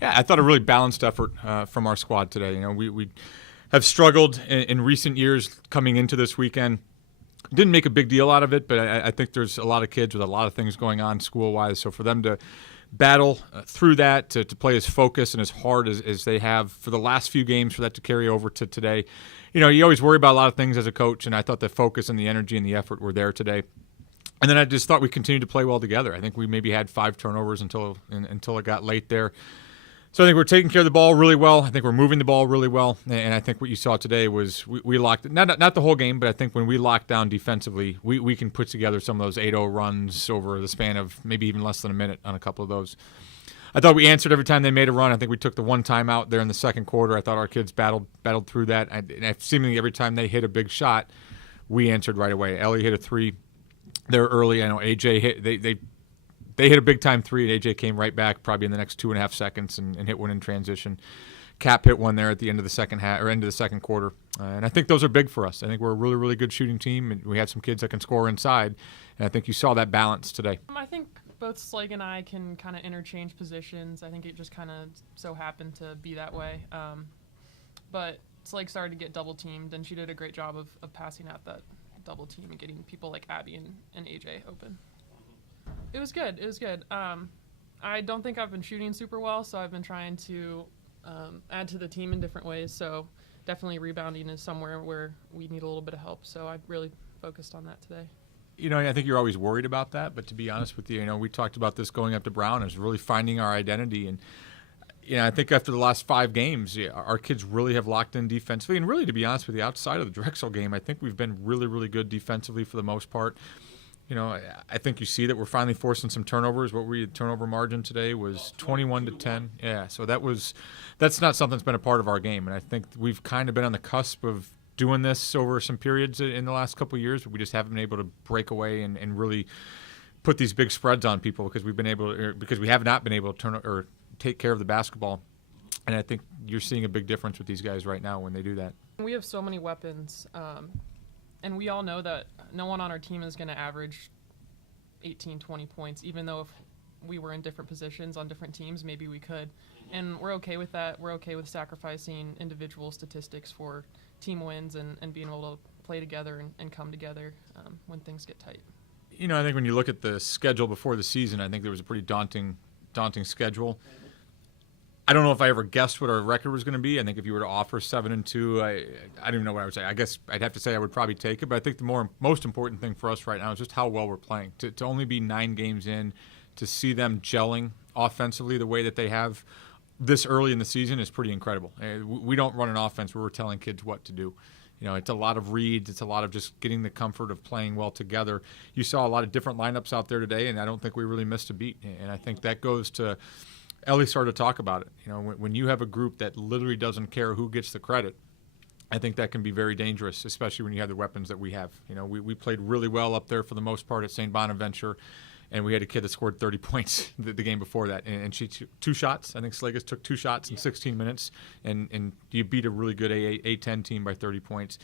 Yeah, I thought a really balanced effort from our squad today. We have struggled in recent years coming into this weekend. Didn't make a big deal out of it, but I think there's a lot of kids with a lot of things going on school-wise. So for them to battle through that, to play as focused and as hard as they have for the last few games, for that to carry over to today. You always worry about a lot of things as a coach, and I thought the focus and the energy and the effort were there today. And then I just thought we continued to play well together. I think we maybe had 5 turnovers until it got late there. So I think we're taking care of the ball really well. I think we're moving the ball really well. And I think what you saw today was we locked – not the whole game, but I think when we locked down defensively, we can put together some of those 8-0 runs over the span of maybe even less than a minute on a couple of those. I thought we answered every time they made a run. I think we took the one timeout there in the second quarter. I thought our kids battled through that. And seemingly every time they hit a big shot, we answered right away. Ellie hit a 3 there early. I know AJ hit – They hit a big-time 3, and AJ came right back probably in the next 2.5 seconds and hit one in transition. Cap hit one there at the end of the second half or end of the second quarter. And I think those are big for us. I think we're a really, really good shooting team, and we have some kids that can score inside. And I think you saw that balance today. I think both Sleg and I can kind of interchange positions. I think it just kind of so happened to be that way. But Sleg started to get double-teamed, and she did a great job of passing out that double team and getting people like Abby and AJ open. It was good. I don't think I've been shooting super well, so I've been trying to add to the team in different ways. So definitely rebounding is somewhere where we need a little bit of help. So I really focused on that today. I think you're always worried about that. But to be honest with you, we talked about this going up to Brown is really finding our identity. And, I think after the last 5 games, our kids really have locked in defensively. And really, to be honest with you, outside of the Drexel game, I think we've been really, really good defensively for the most part. I think you see that we're finally forcing some turnovers. Turnover margin today was 21-10. Yeah, so that's not something that's been a part of our game. And I think we've kind of been on the cusp of doing this over some periods in the last couple of years, but we just haven't been able to break away and really put these big spreads on people because we have not been able to turn or take care of the basketball. And I think you're seeing a big difference with these guys right now when they do that. We have so many weapons. And we all know that no one on our team is going to average 18, 20 points, even though if we were in different positions on different teams, maybe we could. And we're okay with that. We're okay with sacrificing individual statistics for team wins and being able to play together and come together when things get tight. I think when you look at the schedule before the season, I think there was a pretty daunting schedule. I don't know if I ever guessed what our record was going to be. I think if you were to offer 7-2, I don't even know what I would say. I guess I'd have to say I would probably take it. But I think the most important thing for us right now is just how well we're playing. To only be 9 games in, to see them gelling offensively the way that they have this early in the season is pretty incredible. We don't run an offense where we're telling kids what to do. It's a lot of reads. It's a lot of just getting the comfort of playing well together. You saw a lot of different lineups out there today, and I don't think we really missed a beat. And I think that goes to – Ellie started to talk about it. When you have a group that literally doesn't care who gets the credit, I think that can be very dangerous, especially when you have the weapons that we have. We played really well up there for the most part at St. Bonaventure, and we had a kid that scored 30 points the game before that. And she took 2 shots. I think Slagus took 2 shots in 16 minutes, and you beat a really good A10 team by 30 points.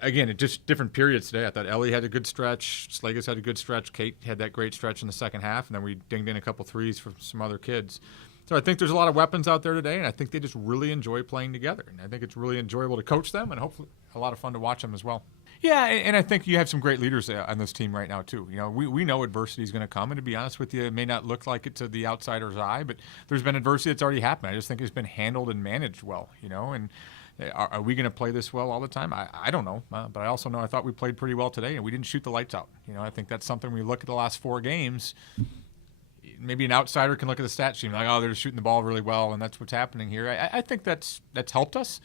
Again, it just different periods today. I thought Ellie had a good stretch. Slagus had a good stretch. Kate had that great stretch in the second half, and then we dinged in a couple threes from some other kids. So I think there's a lot of weapons out there today, and I think they just really enjoy playing together. And I think it's really enjoyable to coach them, and hopefully a lot of fun to watch them as well. Yeah, and I think you have some great leaders on this team right now, too. We know adversity is going to come, and to be honest with you, it may not look like it to the outsider's eye, but there's been adversity that's already happened. I just think it's been handled and managed well, and are we going to play this well all the time? I don't know, but I also know I thought we played pretty well today, and we didn't shoot the lights out. I think that's something when you look at the last 4 games, maybe an outsider can look at the stat sheet and be like, oh, they're just shooting the ball really well, and that's what's happening here. I think that's helped us.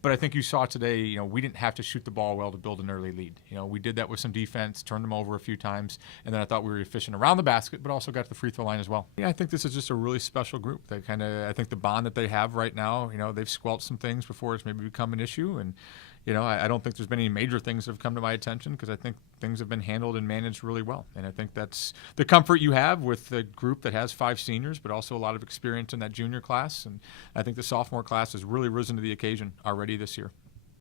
But I think you saw today, we didn't have to shoot the ball well to build an early lead. We did that with some defense, turned them over a few times, and then I thought we were efficient around the basket, but also got to the free throw line as well. Yeah, I think this is just a really special group. I think the bond that they have right now, they've squelched some things before it's maybe become an issue, and I don't think there's been any major things that have come to my attention because I think things have been handled and managed really well. And I think that's the comfort you have with a group that has 5 seniors, but also a lot of experience in that junior class. And I think the sophomore class has really risen to the occasion already this year.